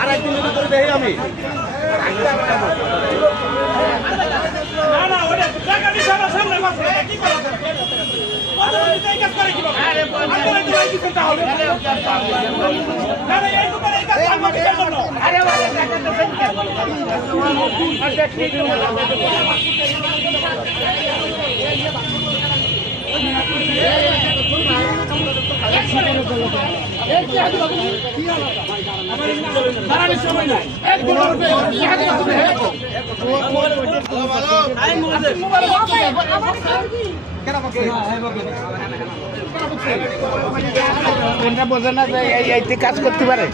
আর একদিন যদি করে দেই আমি বোঝে না যে এইটি কাজ করতে পারে।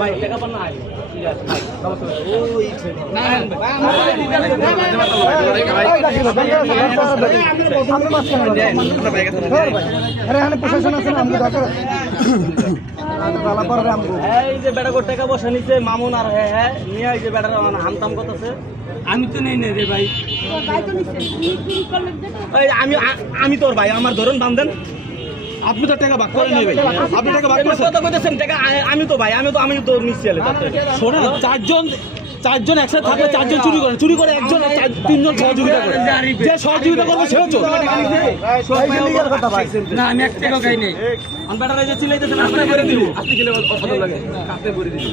ভাই টাকা পান না প্রশাসন আছে না এই যে বেটা টাকা বসে নিচ্ছে মামুন আর হ্যাঁ নিয়ে এই যে বেটার হামতাম করতেছে। আমি তো নেই রে ভাই, আমি তোর ভাই, আমার ধরুন দাম দেন। আপনি তো টাকা ভাগ করে নেবেন, আপনি টাকা ভাগ করে কত কইতেছেন টাকা? আমি তো ভাই, আমি তো নিচ্ছি। শোনা, চারজন একসাথে থাকলে চারজন চুরি করে একজন তিনজন সহযোগিতা করে, যে সহযোগিতা করবে সেও চোর। না আমি এক টাকা খাই নেই। আমি বেটারা যে চিলাইতেছেন আপনি করে দিব, আপনি গেলে কত লাগে কাটতে করে দিব।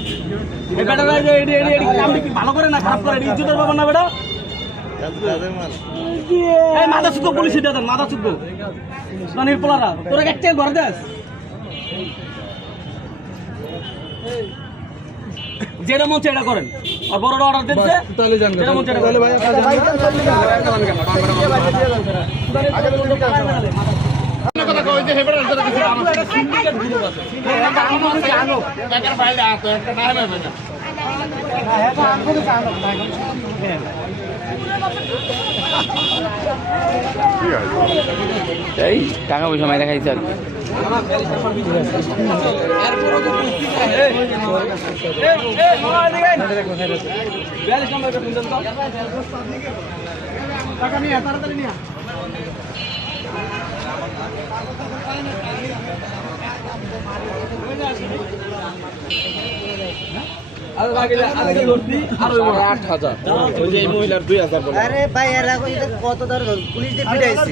এই বেটারা যে এডি কাম কি ভালো করে না খারাপ করে, ইজ্জতের ব্যাপার না বেটা। এই মাথা চুদো পুলিশ দিয়ে দেন, মাথা চুদো নানির পোলারা তোরা একটা ঘর দেস। যেটা মন এটা করেন, আর বড় অর্ডার দিচ্ছে তাহলে জানবেন। যেটা মন তাহলে ভাই কথা কই যে হেবড় কথা কিছু আমার সিন্ডিকেট গ্রুপ আছে, আমার জানো টাকার ফাইল আছে একটা নাম হবে না। হ্যাঁ তো আমগো জানো এই টাকা পয়সা মাইরা খাইছে আর টাকা নিয়ে তাড়াতাড়ি নিয়ে আরে ভাই এরা কত ধর পুলিশ দিয়ে পিটাইছে।